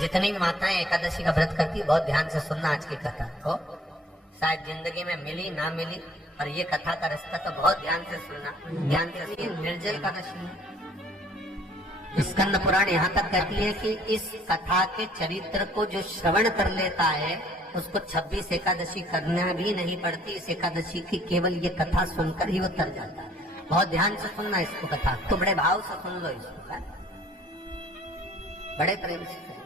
जितनी भी माताएं एकादशी का व्रत करती, बहुत ध्यान से सुनना आज की कथा को। शायद जिंदगी में मिली ना मिली, और ये कथा का रास्ता तो बहुत ध्यान से सुनना। ध्यान से निर्जल एकादशी है। स्कंद पुराण यहाँ तक कहती है कि इस कथा के चरित्र को जो श्रवण कर लेता है उसको 26 एकादशी करना भी नहीं पड़ती। इस एकादशी की केवल ये कथा सुनकर ही वो तर जाता है। बहुत ध्यान से सुनना इसको, कथा तो बड़े भाव से सुन लो इसको, है? बड़े प्रेम से।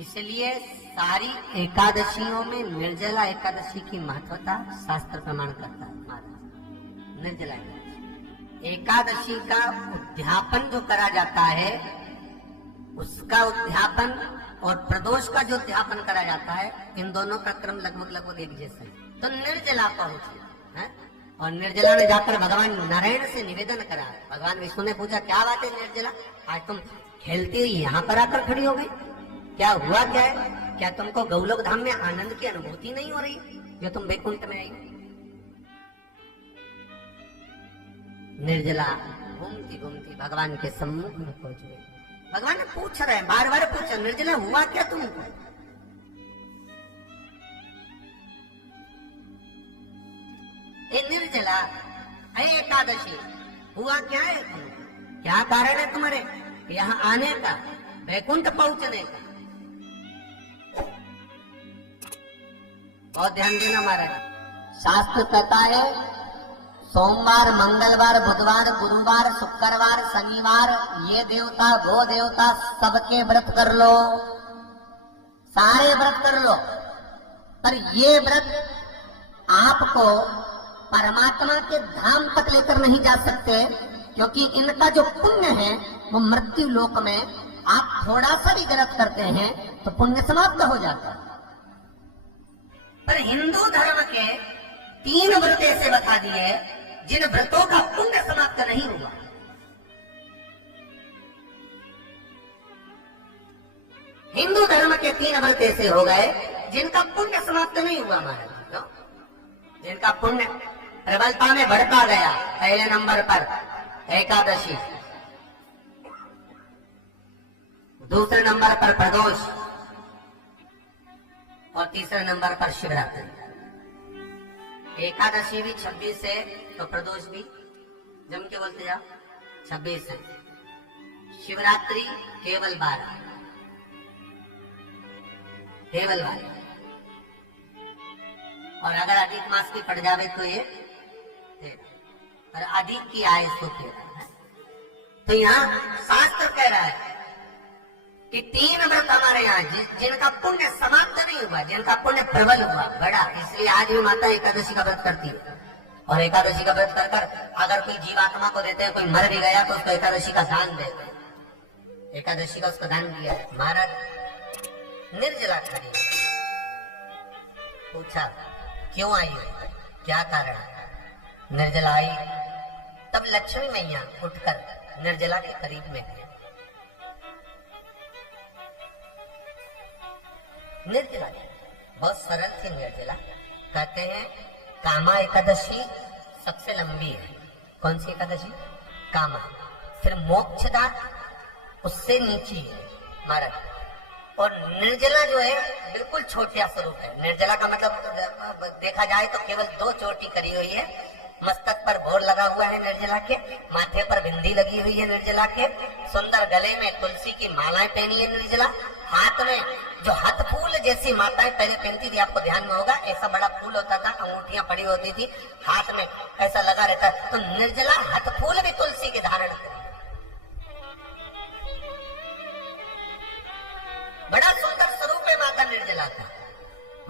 इसलिए सारी एकादशियों में निर्जला एकादशी की महत्वता शास्त्र प्रमाण करता है। महाराज निर्जला एकादशी का उद्यापन जो करा जाता है, उसका उद्यापन और प्रदोष का जो उद्यापन करा जाता है, इन दोनों का क्रम लगभग एक जैसा है। तो निर्जला पहुंचे है, और निर्जला ने जाकर भगवान नारायण से निवेदन करा। भगवान विष्णु ने पूछा, क्या बात है निर्जला, आज तुम खेलती हुई यहाँ पर आकर खड़ी हो गई, क्या हुआ, क्या है? क्या तुमको गौलोक धाम में आनंद की अनुभूति नहीं हो रही जो तुम वैकुंठ में आई? निर्जला घूमती घूमती भगवान के सम्मुख में पहुंच गई। भगवान पूछ रहे हैं, बार बार पूछा, निर्जला हुआ क्या तुमको? निर्जला, एकादशी हुआ क्या है तुमको? क्या कारण है तुम्हारे यहाँ आने का, वैकुंठ पहुंचने का? बहुत ध्यान देना महाराज। शास्त्र कहता है सोमवार, मंगलवार, बुधवार, गुरुवार, शुक्रवार, शनिवार, ये देवता वो देवता सबके व्रत कर लो, सारे व्रत कर लो, पर ये व्रत आपको परमात्मा के धाम तक लेकर नहीं जा सकते, क्योंकि इनका जो पुण्य है वो मृत्यु लोक में आप थोड़ा सा भी गलत करते हैं तो पुण्य समाप्त हो जाता है। पर हिंदू धर्म के 3 व्रत ऐसे बता दिए जिन व्रतों का पुण्य समाप्त नहीं हुआ। हिंदू धर्म के 3 व्रत ऐसे हो गए जिनका पुण्य समाप्त नहीं हुआ महाराज, जिनका पुण्य प्रबलता में बढ़ता गया। पहले नंबर पर एकादशी, दूसरे नंबर पर प्रदोष, और तीसरे नंबर पर शिवरात्रि। एकादशी भी 26 है तो प्रदोष भी जम के बोलते जाओ 26 है। शिवरात्रि केवल 12, केवल 12, और अगर अधिक मास की पड़ जावे तो ये 13, और अधिक की आए तो 13। तो यहाँ शास्त्र कह रहा है कि 3 व्रत हमारे यहाँ जिनका पुण्य समाप्त नहीं हुआ, जिनका पुण्य प्रबल हुआ, बड़ा। इसलिए आज भी माता एकादशी का व्रत करती है, और एकादशी का व्रत कर अगर कोई जीवात्मा को देते हैं, कोई मर भी गया तो उसको एकादशी का दान देते हैं। एकादशी का उसको दान दिया। महाराज निर्जला खड़ी, पूछा क्यों आई हो, क्या कारण? निर्जला आई तब लक्ष्मी मैया उठकर निर्जला के करीब में गई। निर्जला बहुत सरल थी निर्जला। कहते हैं कामा एकादशी सबसे लंबी है। कौन सी एकादशी? कामा। फिर मोक्षदा उससे नीची है महाराज, और निर्जला जो है बिल्कुल छोटा स्वरूप है। निर्जला का मतलब देखा जाए तो केवल 2 चोटी करी हुई है। मस्तक पर भोर लगा हुआ है निर्जला के, माथे पर बिंदी लगी हुई है निर्जला के, सुंदर गले में तुलसी की मालाएं पहनी है निर्जला, हाथ में जो हाथ फूल जैसी माताएं पहले पहनती थी, आपको ध्यान में होगा, ऐसा बड़ा फूल होता था, अंगूठियां पड़ी होती थी, हाथ में ऐसा लगा रहता। तो निर्जला हाथ फूल भी तुलसी के धारण करी, बड़ा सुंदर स्वरूप है माता निर्जला का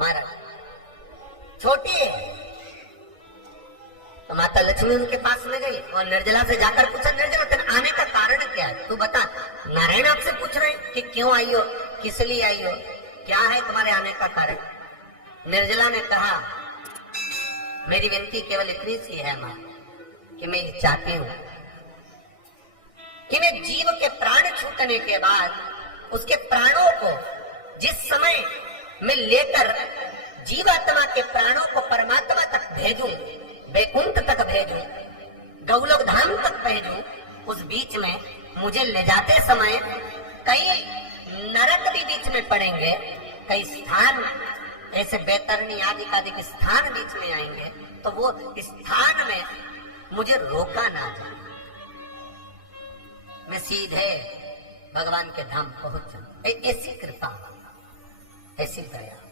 महाराज। छोटी है तो माता लक्ष्मी उनके पास में गई और निर्जला से जाकर पूछा, निर्जला तेरे आने का कारण क्या है, तू बता। नारायण आपसे पूछ रहे हैं कि क्यों आई हो, किस लिए आई हो, क्या है तुम्हारे आने का कारण? निर्जला ने कहा, मेरी विनती केवल इतनी सी है मां, कि मैं चाहती हूं कि मैं जीव के प्राण छूटने के बाद उसके प्राणों को जिस समय मैं लेकर जीवात्मा के प्राणों को परमात्मा तक भेजूं, वैकुंठ तक भेजूं, गौलोक धाम तक भेजूं, उस बीच में मुझे ले जाते समय कई नरक भी बीच में पड़ेंगे, कई स्थान ऐसे बैतरणी आदि स्थान बीच में आएंगे, तो वो स्थान में मुझे रोका ना जाए, मैं सीधे भगवान के धाम पहुंच जाऊं। ऐसी कृपा, ऐसी दया।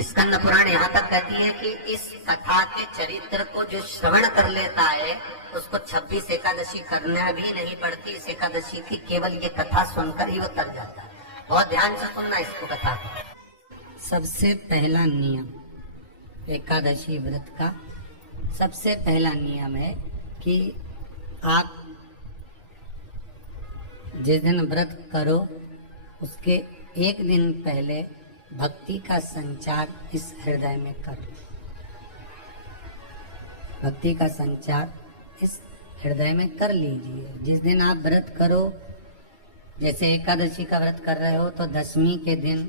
स्कंद पुराण यहाँ तक कहती है कि इस कथा के चरित्र को जो श्रवण कर लेता है उसको 26 एकादशी करना भी नहीं पड़ती। इस एकादशी की केवल ये कथा सुनकर ही वो तर जाता है। बहुत ध्यान से सुनना इसको कथा को। सबसे पहला नियम एकादशी व्रत का, सबसे पहला नियम है कि आप जिस दिन व्रत करो उसके एक दिन पहले भक्ति का संचार इस हृदय में करो। भक्ति का संचार इस हृदय में कर लीजिए। जिस दिन आप व्रत करो, जैसे एकादशी का व्रत कर रहे हो तो दशमी के दिन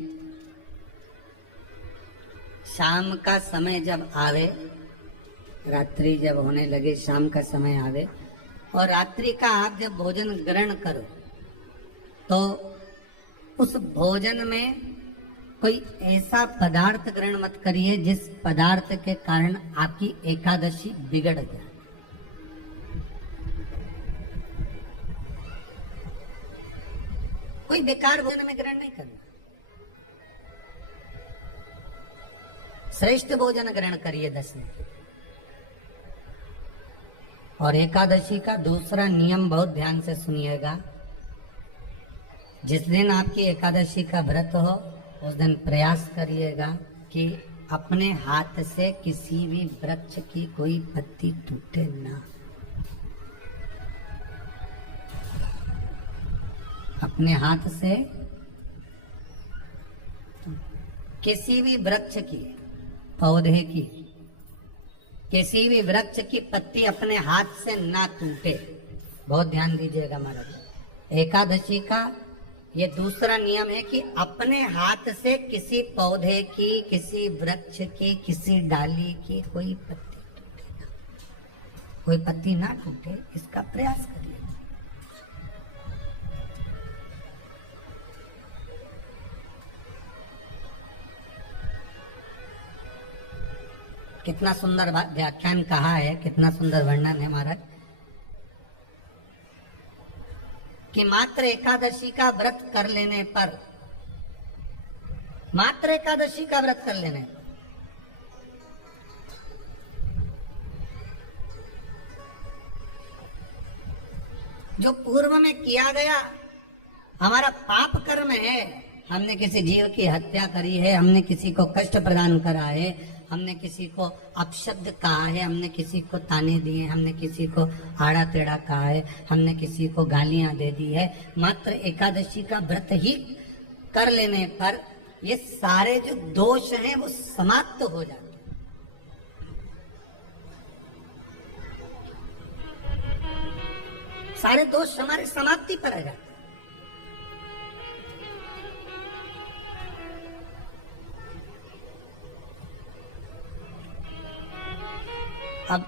शाम का समय जब आवे, रात्रि जब होने लगे, शाम का समय आवे और रात्रि का आप जब भोजन ग्रहण करो तो उस भोजन में कोई ऐसा पदार्थ ग्रहण मत करिए जिस पदार्थ के कारण आपकी एकादशी बिगड़ जाए। कोई बेकार भोजन में ग्रहण नहीं करना, श्रेष्ठ भोजन ग्रहण करिए दशमी। और एकादशी का दूसरा नियम बहुत ध्यान से सुनिएगा। जिस दिन आपकी एकादशी का व्रत हो उस दिन प्रयास करिएगा कि अपने हाथ से किसी भी वृक्ष की कोई पत्ती टूटे ना। अपने हाथ से किसी भी वृक्ष की, पौधे की, किसी भी वृक्ष की पत्ती अपने हाथ से ना टूटे। बहुत ध्यान दीजिएगा महाराज। एकादशी का ये दूसरा नियम है कि अपने हाथ से किसी पौधे की, किसी वृक्ष की, किसी डाली की कोई पत्ती टूटे ना, कोई पत्ती ना टूटे, इसका प्रयास करिए। कितना सुंदर व्याख्यान कहा है, कितना सुंदर वर्णन है महाराज कि मात्र एकादशी का व्रत कर लेने पर, मात्र एकादशी का व्रत कर लेने पर जो पूर्व में किया गया हमारा पाप कर्म है, हमने किसी जीव की हत्या करी है, हमने किसी को कष्ट प्रदान करा है, हमने किसी को अपशब्द कहा है, हमने किसी को ताने दिए, हमने किसी को आड़ा टेढ़ा कहा है, हमने किसी को गालियां दे दी है, मात्र एकादशी का व्रत ही कर लेने पर ये सारे जो दोष हैं वो समाप्त हो जाते हैं। सारे दोष हमारे समाप्ति पर आ जाते हैं। अब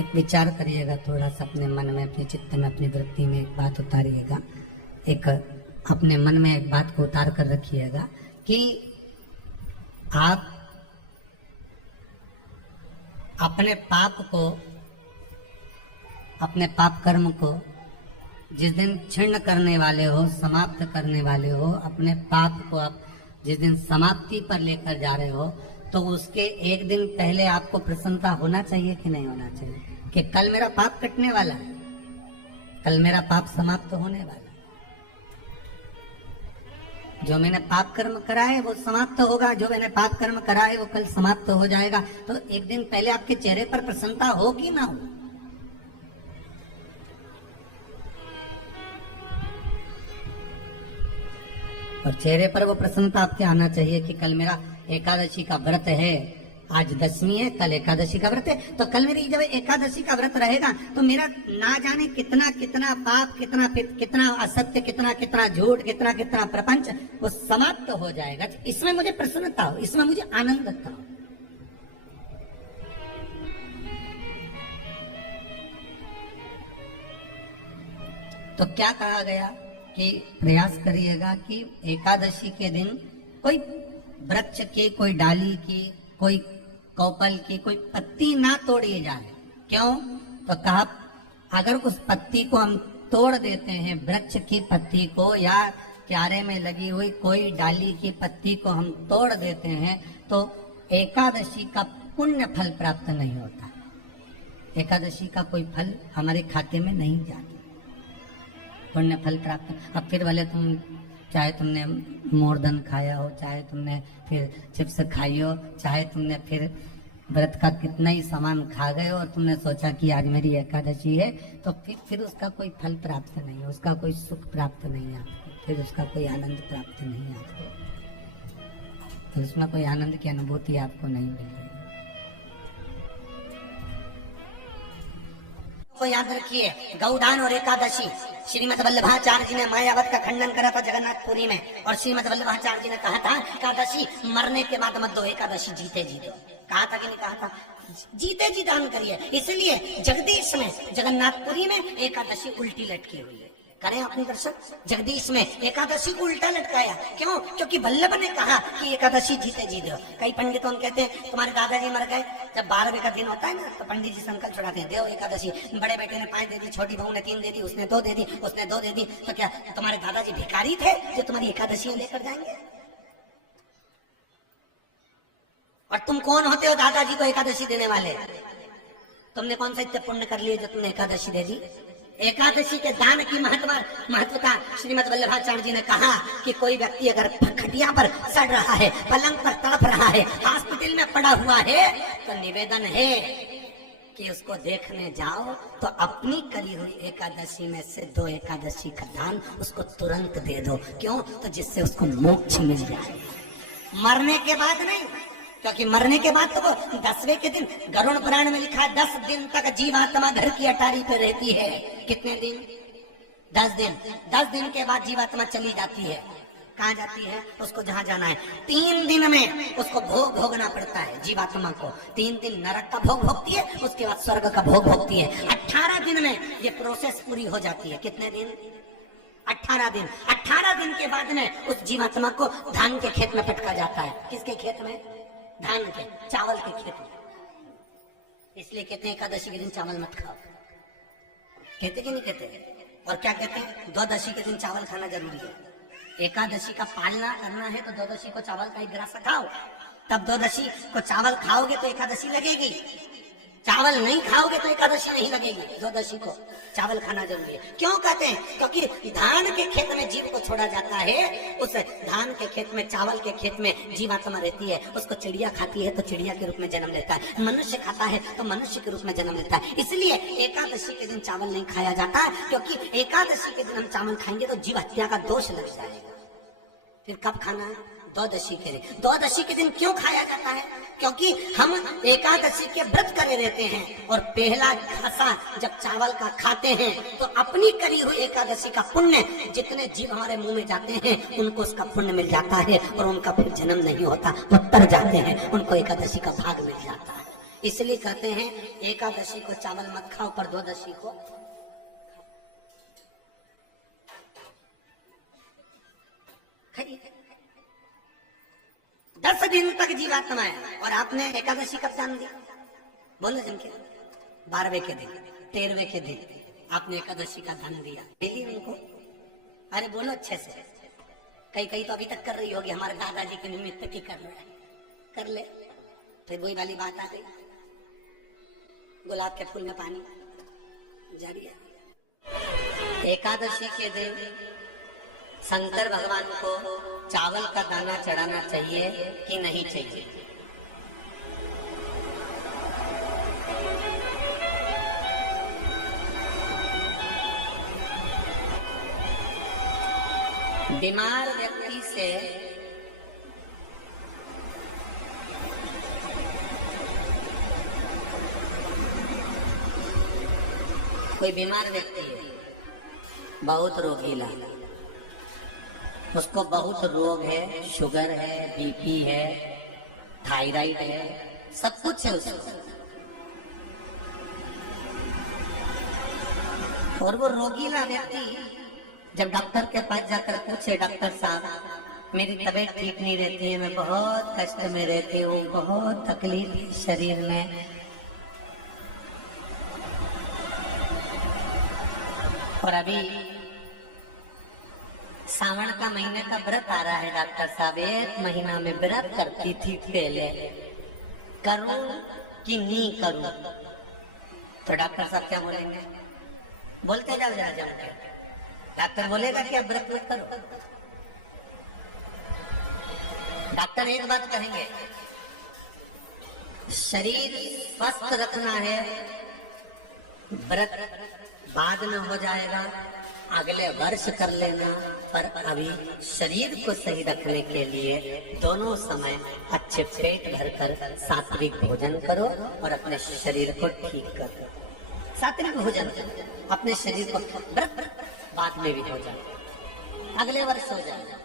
एक विचार करिएगा थोड़ा सा अपने मन में, अपने चित्त में, अपनी वृत्ति में एक बात उतारिएगा। एक अपने मन में एक बात को उतार कर रखिएगा कि आप अपने पाप को, अपने पाप कर्म को जिस दिन क्षीण करने वाले हो, समाप्त करने वाले हो, अपने पाप को आप जिस दिन समाप्ति पर लेकर जा रहे हो, तो उसके एक दिन पहले आपको प्रसन्नता होना चाहिए कि नहीं होना चाहिए कि कल मेरा पाप कटने वाला है, कल मेरा पाप समाप्त होने वाला है, जो मैंने पाप कर्म करा है वो समाप्त होगा, जो मैंने पाप कर्म करा है वो कल समाप्त हो जाएगा। तो एक दिन पहले आपके चेहरे पर प्रसन्नता हो कि ना हो? और चेहरे पर वो प्रसन्नता आपके आना चाहिए कि कल मेरा एकादशी का व्रत है, आज दशमी है, कल एकादशी का व्रत है, तो कल मेरी जब एकादशी का व्रत रहेगा तो मेरा ना जाने कितना कितना पाप, कितना असत्य, कितना झूठ, कितना प्रपंच वो समाप्त हो जाएगा। इसमें मुझे प्रसन्नता हो, इसमें मुझे आनंद हो। तो क्या कहा गया कि प्रयास करिएगा कि एकादशी के दिन कोई वृक्ष की, कोई डाली की, कोई कौपल की कोई पत्ती ना तोड़ी जाए। क्यों? तो कहा अगर उस पत्ती को हम तोड़ देते हैं, वृक्ष की पत्ती को या क्यारे में लगी हुई कोई डाली की पत्ती को हम तोड़ देते हैं, तो एकादशी का पुण्य फल प्राप्त नहीं होता। एकादशी का कोई फल हमारे खाते में नहीं जाता, पुण्य फल प्राप्त। अब फिर भले तुम चाहे तुमने मोरधन खाया हो, चाहे तुमने फिर चिप्स खाई हो, चाहे तुमने फिर व्रत का कितना ही सामान खा गए और तुमने सोचा कि आज मेरी एकादशी है, तो फिर उसका कोई फल प्राप्त नहीं है, उसका कोई सुख प्राप्त नहीं है, फिर उसका कोई आनंद प्राप्त नहीं है आपको, तो उसमें कोई आनंद की अनुभूति आपको नहीं मिल रही। तो याद रखिए, गौदान और एकादशी, श्रीमद वल्लभाचार्य जी ने मायावत का खंडन करा था जगन्नाथपुरी में, और श्रीमद वल्लभाचार्य जी ने कहा था एकादशी मरने के बाद मत दो, एकादशी जीते जी दो। कहा था कि नहीं कहा था? जीते जी दान करिए। इसलिए जगदीश में, जगन्नाथपुरी में एकादशी उल्टी लटकी हुई है। करें अपने दर्शन, जगदीश में एकादशी को उल्टा लटकाया। क्यों? क्योंकि वल्लभ ने कहा कि एकादशी जीते जी दो। कई पंडितों कहते हैं तुम्हारे दादाजी मर गए, जब 12वें का दिन होता है ना, तो पंडित जी संकल्प छुड़ाते हैं, देव एकादशी। बड़े बेटे ने 5 दे दी, छोटी बहू ने 3 दे दी, उसने 2 दे दी, उसने 2 दे दी, तो क्या तुम्हारे दादाजी भिखारी थे जो तुम्हारी एकादशी लेकर जाएंगे? और तुम कौन होते हो दादाजी को एकादशी देने वाले? तुमने कौन सा इतने पुण्य कर लिए जो तुमने एकादशी दे दी? एकादशी के दान की महत्वता श्रीमद वल्लभाचार्य जी ने कहा कि कोई व्यक्ति अगर खटिया पर सड़ रहा है, पलंग पर तड़प रहा है, हॉस्पिटल में पड़ा हुआ है, तो निवेदन है कि उसको देखने जाओ तो अपनी करी हुई एकादशी में से 2 एकादशी का दान उसको तुरंत दे दो। क्यों? तो जिससे उसको मोक्ष मिल जाए, मरने के बाद नहीं। क्योंकि मरने के बाद तो वो 10वें के दिन, गरुड़ पुराण में लिखा है 10 दिन तक जीवात्मा घर की अटारी पे रहती है। कितने दिन? 10 दिन। 10 दिन के बाद जीवात्मा चली जाती है। कहाँ जाती है? उसको जहाँ जाना है। 3 दिन में उसको भोग भोगना पड़ता है जीवात्मा को। 3 दिन नरक का भोग भोगती है, उसके बाद स्वर्ग का भोग भोगती है। 18 दिन में ये प्रोसेस पूरी हो जाती है। कितने दिन? 18 दिन। 18 दिन के बाद में उस जीवात्मा को धान के खेत में पटका जाता है। किसके खेत में? धान के, चावल के खेत में। इसलिए कहते हैं एकादशी के दिन चावल मत खाओ। कहते कि नहीं कहते? और क्या कहते हैं? द्वादशी के दिन चावल खाना जरूरी है। एकादशी का पालना करना है तो द्वादशी को चावल का 1 गिलास खाओ, तब द्वादशी को चावल खाओगे तो एकादशी लगेगी। चावल नहीं खाओगे तो एकादशी नहीं लगेगी। द्वादशी को चावल खाना जरूरी है। क्यों कहते हैं? क्योंकि धान के खेत में जीव को छोड़ा जाता है, उस धान के खेत में, चावल के खेत में जीवात्मा रहती है। उसको चिड़िया खाती है तो चिड़िया के रूप में जन्म लेता है, मनुष्य खाता है तो मनुष्य के रूप में जन्म लेता है। इसलिए एकादशी के दिन चावल नहीं खाया जाता, क्योंकि एकादशी के दिन हम चावल खाएंगे तो जीव हत्या का दोष लग जाएगा। फिर कब खाना है? द्वादशी के दिन। द्वादशी के दिन क्यों खाया जाता है? क्योंकि हम एकादशी के व्रत करे रहते हैं, और पहला घासा जब चावल का खाते हैं तो अपनी करी हुई एकादशी का पुण्य जितने जीव हमारे मुंह में जाते हैं उनको उसका पुण्य मिल जाता है, और उनका फिर जन्म नहीं होता, वो तर जाते हैं, उनको एकादशी का भाग मिल जाता है। इसलिए कहते हैं एकादशी को चावल मत खाओ, पर द्वादशी को 10 दिन तक जीवात्मा है। और आपने एकादशी कब जान दिया? बोलो जन के 12वें के दिन, 13वें के दिन आपने एकादशी का दान दिया, डेली उनको। अरे बोलो अच्छे से। कई तो अभी तक कर रही होगी, हमारे दादाजी के निमित्त की कर रहे, कर ले। फिर वही वाली बात आ गई, गुलाब के फूल में पानी जारी है। एकादशी के दिन शंकर भगवान को चावल का दाना चढ़ाना चाहिए कि नहीं चाहिए? बीमार व्यक्ति से कोई बीमार व्यक्ति है, बहुत रोगीला, उसको बहुत रोग है, शुगर है, बीपी है, थायराइड है, सब कुछ है उसको। और वो रोगीला व्यक्ति जब डॉक्टर के पास जाकर पूछे, डॉक्टर साहब मेरी तबीयत ठीक नहीं रहती है, मैं बहुत कष्ट में रहती हूँ, बहुत तकलीफ है शरीर में, और अभी सावन का महीने का व्रत आ रहा है डॉक्टर साहब, 1 महीना में व्रत करती थी पहले, करूं कि नहीं करूं? तो डॉक्टर साहब क्या बोलेंगे? बोलते जाओ जरा जम के। डॉक्टर बोलेगा कि अब व्रत मत करो। डॉक्टर एक बात कहेंगे, शरीर स्वस्थ रखना है, व्रत बाद में हो जाएगा, अगले वर्ष कर लेना, पर अभी शरीर को सही रखने के लिए दोनों समय अच्छे पेट भरकर सात्विक भोजन करो और अपने शरीर को ठीक करो। सात्विक भोजन अपने शरीर को, व्रत बाद में भी हो जाए, अगले वर्ष हो जाए।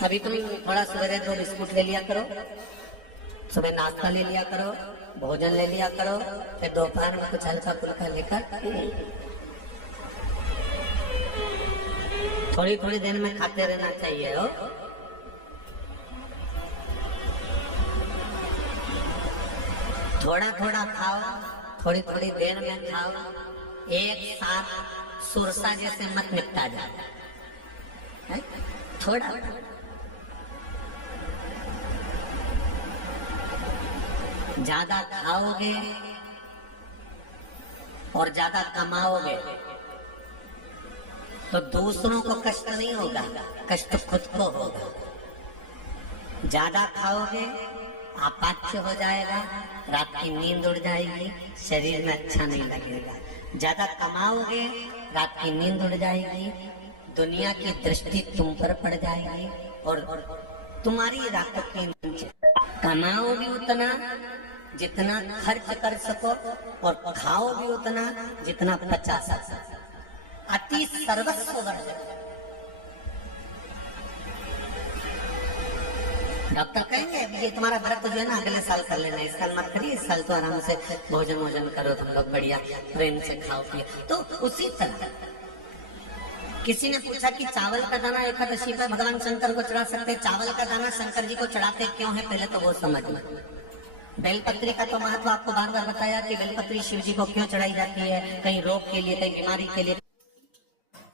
अभी तुम थोड़ा सवेरे 2 बिस्कुट ले लिया करो, सुबह नाश्ता ले लिया करो, भोजन ले लिया करो, फिर दोपहर में कुछ हल्का फुल्का लेकर थोड़ी थोड़ी देर में खाते रहना चाहिए हो। थोड़ा थोड़ा खाओ, थोड़ी थोड़ी देर में खाओ, एक साथ सुरसा जैसे मत निपटा जाए, थोड़ा ज्यादा खाओगे और ज्यादा कमाओगे तो दूसरों को कष्ट नहीं होगा, कष्ट खुद को होगा। ज्यादा खाओगे अपाच्य हो जाएगा, रात की नींद उड़ जाएगी, शरीर में अच्छा नहीं लगेगा। ज्यादा कमाओगे, रात की नींद उड़ जाएगी, दुनिया की दृष्टि तुम पर पड़ जाएगी और तुम्हारी रात के नीचे। कमाओ भी उतना जितना खर्च कर सको और खाओ भी उतना जितना बचा सको, अति सर्वस्व वर्जन। डॉक्टर कहेंगे ये तुम्हारा व्रत जो है ना अगले साल कर लेना, इस साल मत करिए, इस साल तो आराम से भोजन वोजन करो, तुम लोग बढ़िया प्रेम से खाओ पिए। तो उसी तरह किसी ने पूछा कि चावल का दाना एकादशी पर भगवान शंकर को चढ़ा सकते, चावल का दाना शंकर जी को चढ़ाते क्यों है, पहले तो वो समझ लो। बेलपत्री का तो महत्व आपको बार बार बताया कि बेलपत्री शिव जी को क्यों चढ़ाई जाती है, कहीं रोग के लिए, कहीं बीमारी के लिए,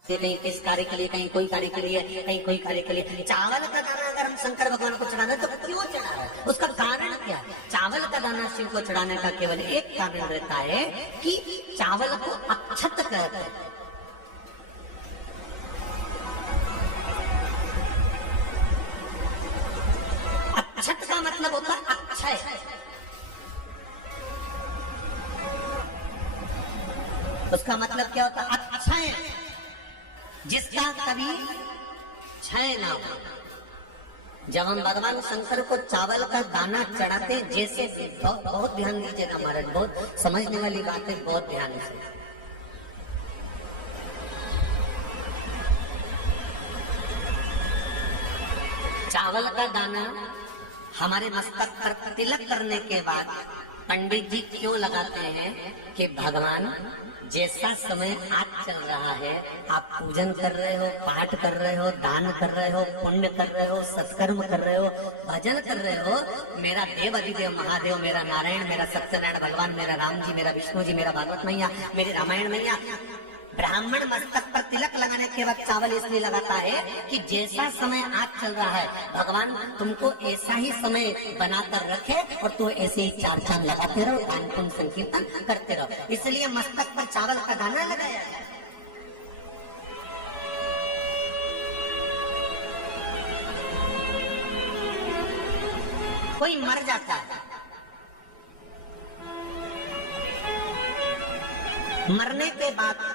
कहीं किस कार्य के लिए, कहीं कोई कार्य के लिए, कहीं कोई कार्य के लिए। चावल का दाना अगर हम शंकर भगवान को चढ़ाना तो क्यों चढ़ा रहे हैं, उसका कारण क्या है? चावल का दाना शिव को चढ़ाने का केवल एक कारण रहता है कि चावल को अक्षत कहते हैं। अक्षत का मतलब होता है अक्षय। उसका मतलब क्या होता है? अक्षय, जिसका कभी क्षय ना हो। जब हम भगवान शंकर को चावल का दाना चढ़ाते, जैसे बहुत ध्यान दीजिएगा महाराज, बहुत समझने वाली बात है, बहुत ध्यान से। चावल का दाना हमारे मस्तक पर तिलक करने के बाद पंडित जी क्यों लगाते हैं कि भगवान जैसा समय आज चल रहा है, आप पूजन कर रहे हो, पाठ कर रहे हो, दान कर रहे हो, पुण्य कर रहे हो, सत्कर्म कर रहे हो, भजन कर रहे हो, मेरा देव अधिदेव महादेव, मेरा नारायण, मेरा सत्यनारायण भगवान, मेरा राम जी, मेरा विष्णु जी, मेरा भागवत मैया, मेरी रामायण मैया। ब्राह्मण मस्तक पर तिलक लगाने के बाद चावल इसलिए लगाता है कि जैसा समय आज चल रहा है, भगवान तुमको ऐसा ही समय बनाकर रखे और तो ऐसे ही 4 चांद लगाते रहो, दान पुण्य संकीर्तन करते रहो, इसलिए मस्तक पर चावल का दाना लगाया है। कोई मर जाता है, मरने के बाद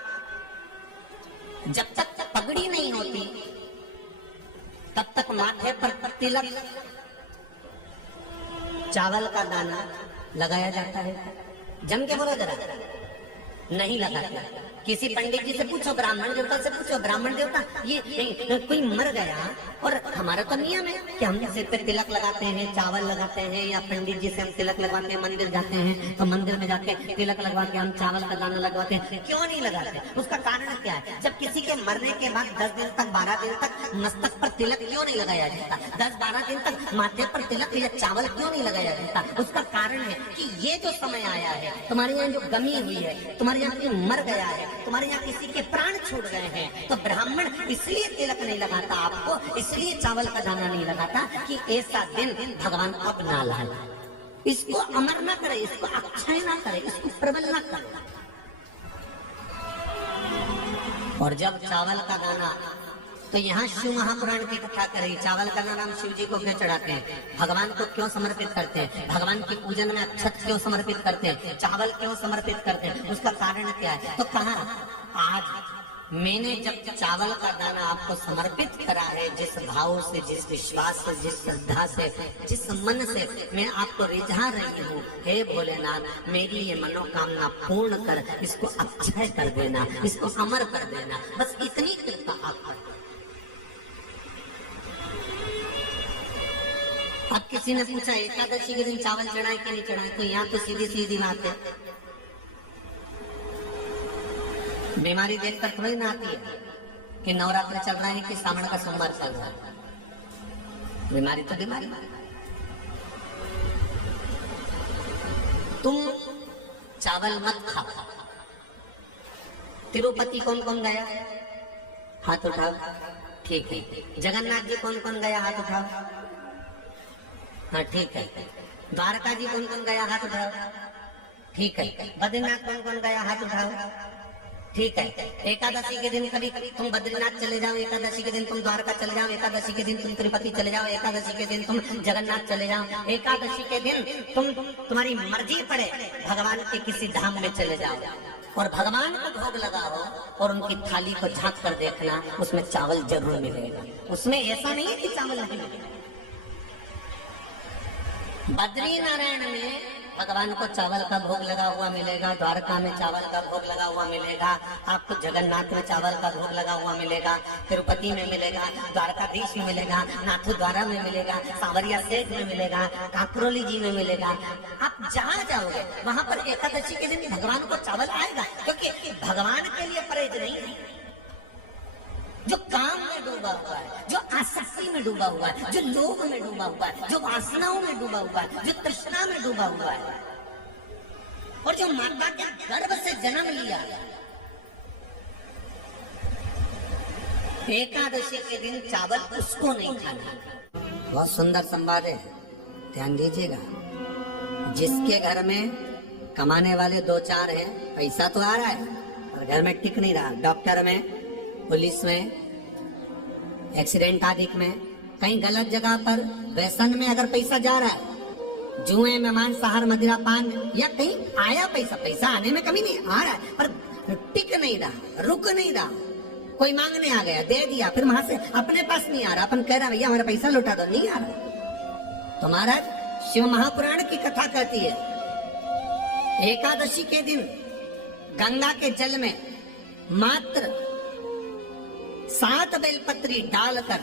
जब तक पगड़ी नहीं होती तब तक माथे पर तिलक, चावल का दाना लगाया जाता है। जम के बोलो जरा, नहीं लगाते। किसी पंडित जी से पूछो, ब्राह्मण देवता से पूछो, ब्राह्मण देवता ये कोई मर गया, और हमारा तो नियम है कि हम सिर पे तिलक लगाते हैं, चावल लगाते हैं, या पंडित जी से हम तिलक लगवाते हैं, मंदिर जाते हैं तो मंदिर में जाके तिलक लगवा के हम चावल का दाना लगवाते हैं। क्यों नहीं लगाते? उसका कारण क्या है? जब किसी के मरने के बाद 10 दिन तक 12 दिन तक मस्तक पर तिलक क्यों नहीं लगाया जाता? 10-12 दिन तक माथे पर तिलक या चावल क्यों नहीं लगाया जाता? उसका कारण है कि ये जो समय आया है, तुम्हारे यहाँ जो गमी हुई है, तुम्हारे यहाँ कोई मर गया है, तुम्हारे यहाँ किसी के प्राण छूट गए हैं, तो ब्राह्मण इसलिए तिलक नहीं लगाता आपको, इसलिए चावल का दाना नहीं लगाता कि ऐसा दिन भगवान को अपना लाए। इसको अमर ना करे, इसको अक्षय ना करे, इसको प्रबल ना करे। और जब चावल का दाना, तो यहाँ शिव महापुराण की कथा करें, चावल का दाना हम शिव जी को क्यों चढ़ाते हैं, भगवान को क्यों समर्पित करते हैं, भगवान की पूजन में अक्षत क्यों समर्पित करते हैं, चावल क्यों समर्पित करते हैं, उसका कारण क्या है? तो कहा आज मैंने जब चावल का दाना आपको समर्पित करा है, जिस भाव से, जिस विश्वास से, जिस श्रद्धा से, जिस मन से मैं आपको रिझा रही हूँ, हे भोलेनाथ मेरी ये मनोकामना पूर्ण कर, इसको अक्षय कर देना, इसको अमर कर देना, बस इतनी कृपा आप कर। अब किसी ने पूछा एकादशी के दिन चावल चढ़ाए कि नहीं चढ़ाए, तो यहाँ तो सीधी सीधी बात है, बीमारी देखकर थोड़ी ना आती है कि नवरात्र चल रहा है कि सावन का सोमवार चल रहा है। बीमारी तो बीमारी। तुम चावल मत खाओ। तिरुपति कौन कौन गया? हाथ उठाओ। ठीक है। जगन्नाथ जी कौन कौन गया? हाथ उठाओ। हाँ ठीक है। द्वारका जी कौन कौन गया? हाथ उठाओ। ठीक है। बद्रीनाथ कौन कौन गया? हाथ उठाओ। ठीक है। एकादशी के दिन कभी तुम बद्रीनाथ चले जाओ, एकादशी के दिन तुम द्वारका चले जाओ, एकादशी के दिन तुम तिरुपति चले जाओ, एकादशी के दिन तुम जगन्नाथ चले जाओ, एकादशी के दिन तुम्हारी मर्जी पड़े भगवान के किसी धाम में चले जाओ और भगवान को भोग लगाओ और उनकी थाली को झांक कर देखना, उसमें चावल जरूर मिलेगा। उसमें ऐसा नहीं है कि चावल नहीं मिलेगा। बद्री नारायण में भगवान को चावल का भोग लगा हुआ मिलेगा, द्वारका में चावल का भोग लगा हुआ मिलेगा, आपको जगन्नाथ में चावल का भोग लगा हुआ मिलेगा, तिरुपति में मिलेगा, द्वारकाधीश में मिलेगा, नाथू द्वारा में मिलेगा, सांवरिया सेठ में मिलेगा, काकरोली जी में मिलेगा। आप जहाँ जाओगे वहां पर एकादशी के दिन भगवान को चावल आएगा, क्योंकि भगवान के लिए परहेज नहीं है। जो काम में डूबा हुआ है, जो आसक्ति में डूबा हुआ है, जो लोभ में डूबा हुआ है, जो वासनाओं में डूबा हुआ है, जो तृष्णा में डूबा हुआ है, और जो माता के गर्भ से जन्म लिया, एकादशी के दिन चावल उसको नहीं खाना। बहुत सुंदर संवाद है, ध्यान दीजिएगा। जिसके घर में कमाने वाले 2-4 हैं, पैसा तो आ रहा है और घर में टिक नहीं रहा, डॉक्टर में, पुलिस में, एक्सीडेंट आदि में, कहीं गलत जगह पर व्यसन में अगर पैसा जा रहा है, जुए में, मांसाहार, मदिरा पान, या कहीं आया पैसा आने में कमी नहीं, आ रहा है पर टिक नहीं रहा, रुक नहीं रहा। कोई मांगने आ गया, दे दिया, फिर वहां से अपने पास नहीं आ रहा, अपन कह रहा भैया हमारा पैसा लौटा दो, नहीं आ रहा। तो महाराज शिव महापुराण की कथा कहती है, एकादशी के दिन गंगा के जल में मात्र 7 बेलपत्री डालकर,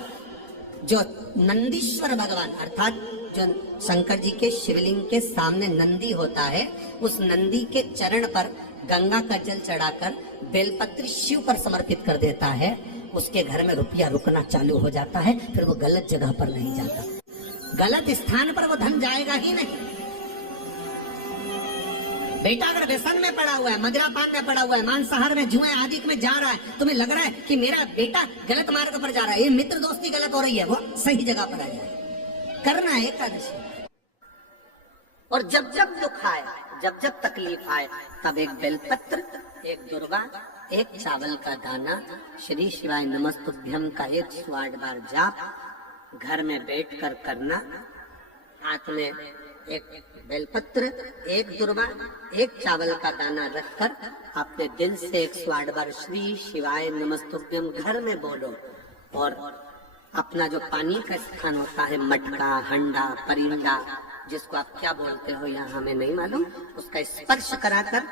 जो नंदीश्वर भगवान अर्थात जो शंकर जी के शिवलिंग के सामने नंदी होता है, उस नंदी के चरण पर गंगा का जल चढ़ाकर बेलपत्री शिव पर समर्पित कर देता है, उसके घर में रुपया रुकना चालू हो जाता है। फिर वो गलत जगह पर नहीं जाता, गलत स्थान पर वो धन जाएगा ही नहीं। बेटा अगर व्यसन में पड़ा हुआ है, मदिरा पान में पड़ा हुआ है, मांसाहार में, जुए आदि में जा रहा है, तुम्हें लग रहा है कि मेरा बेटा गलत मार्ग पर जा रहा है, ये मित्र दोस्ती गलत हो रही है, वो सही जगह पर आ जाए, करना है एकादशी। और जब जब दुख आए, जब जब तकलीफ आए, तब एक बेलपत्र, एक दुर्वा, एक चावल का दाना, श्री शिवाय नमस्तुभ्यम का 108 बार जाप घर में बैठकर करना। हाथ में एक बेलपत्र, एक दुर्वा, एक चावल का दाना रखकर अपने दिल से 108 बार श्री शिवाय नमस्तुभ्यम घर में बोलो, और अपना जो पानी का स्थान होता है, मटका, हंडा, परिंदा, जिसको आप क्या बोलते हो यहाँ हमें नहीं मालूम, उसका स्पर्श कराकर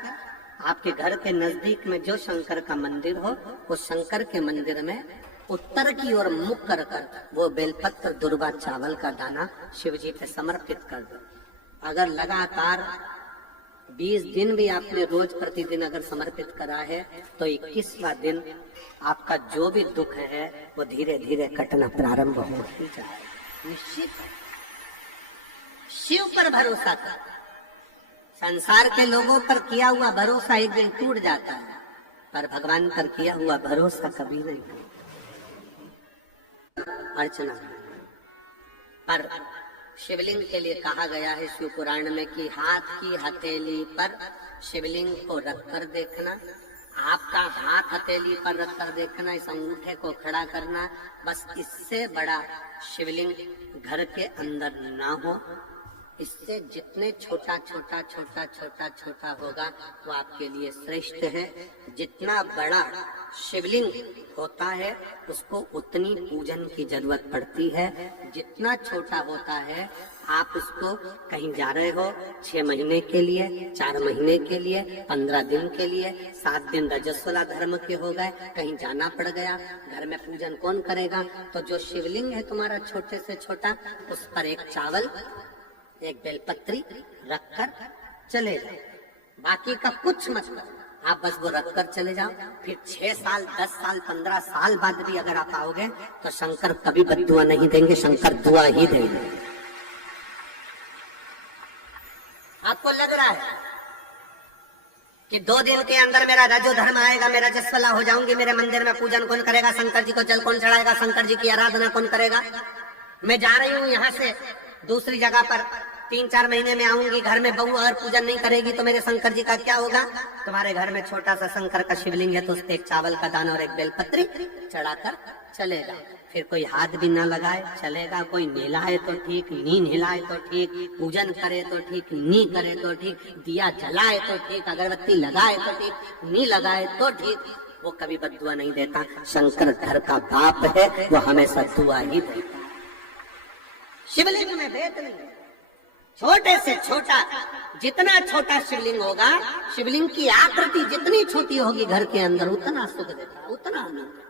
आपके घर के नजदीक में जो शंकर का मंदिर हो, उस शंकर के मंदिर में उत्तर की ओर मुख कर वो बेलपत्र, दुर्वा, चावल का दाना शिव जी पे समर्पित कर दो। अगर लगातार 20 दिन भी आपने रोज प्रतिदिन अगर समर्पित करा है तो 21वां दिन आपका जो भी दुख है वो धीरे धीरे कटना प्रारंभ हो ही जाए। निश्चित शिव पर भरोसा कर। संसार के लोगों पर किया हुआ भरोसा एक दिन टूट जाता है, पर भगवान पर किया हुआ भरोसा कभी नहीं। अर्चना पर शिवलिंग के लिए कहा गया है शिव पुराण में कि हाथ की हथेली पर शिवलिंग को रखकर देखना, आपका हाथ हथेली पर रखकर देखना, इस अंगूठे को खड़ा करना, बस इससे बड़ा शिवलिंग घर के अंदर ना हो। इससे जितने छोटा छोटा छोटा छोटा छोटा होगा वो आपके लिए श्रेष्ठ है। जितना बड़ा शिवलिंग होता है उसको उतनी पूजन की जरूरत पड़ती है। जितना छोटा होता है, आप उसको कहीं जा रहे हो 6 महीने के लिए, 4 महीने के लिए, 15 दिन के लिए, 7 दिन रजस्वला धर्म के हो गए, कहीं जाना पड़ गया, घर में पूजन कौन करेगा? तो जो शिवलिंग है तुम्हारा छोटे से छोटा, उस पर एक चावल, एक बेलपत्री रखकर चले जाओ। बाकी का कुछ मत करो, आप बस वो रखकर चले जाओ। फिर 6 साल, 10 साल, 15 साल बाद भी अगर आप आओगे तो शंकर कभी बद्दुआ नहीं देंगे, शंकर दुआ ही देंगे। आपको लग रहा है कि 2 दिन के अंदर मेरा रजो धर्म आएगा, मेरा रजस्वला हो जाऊंगी, मेरे मंदिर में पूजन कौन करेगा? शंकर जी को जल कौन चढ़ाएगा? शंकर जी की आराधना कौन करेगा? मैं जा रही हूँ यहाँ से दूसरी जगह पर, 3-4 महीने में आऊंगी, घर में बहू अगर पूजन नहीं करेगी तो मेरे शंकर जी का क्या होगा? तुम्हारे घर में छोटा सा शंकर का शिवलिंग है तो उस पे एक चावल का दाना और एक बेलपत्री चढ़ाकर चलेगा। फिर कोई हाथ भी ना लगाए चलेगा, कोई नहलाए तो ठीक, नी नहलाए तो ठीक, पूजन करे तो ठीक, नी करे तो ठीक, दिया जलाए तो ठीक, अगरबत्ती लगाए तो ठीक, नी लगाए तो ठीक, वो कभी बद्दुआ नहीं देता। शंकर घर का बाप है, वो हमेशा दुआ ही देता। शिवलिंग में भेद नहीं, छोटे से छोटा, जितना छोटा शिवलिंग होगा, शिवलिंग की आकृति जितनी छोटी होगी घर के अंदर, उतना सुख देता, उतना आनंद।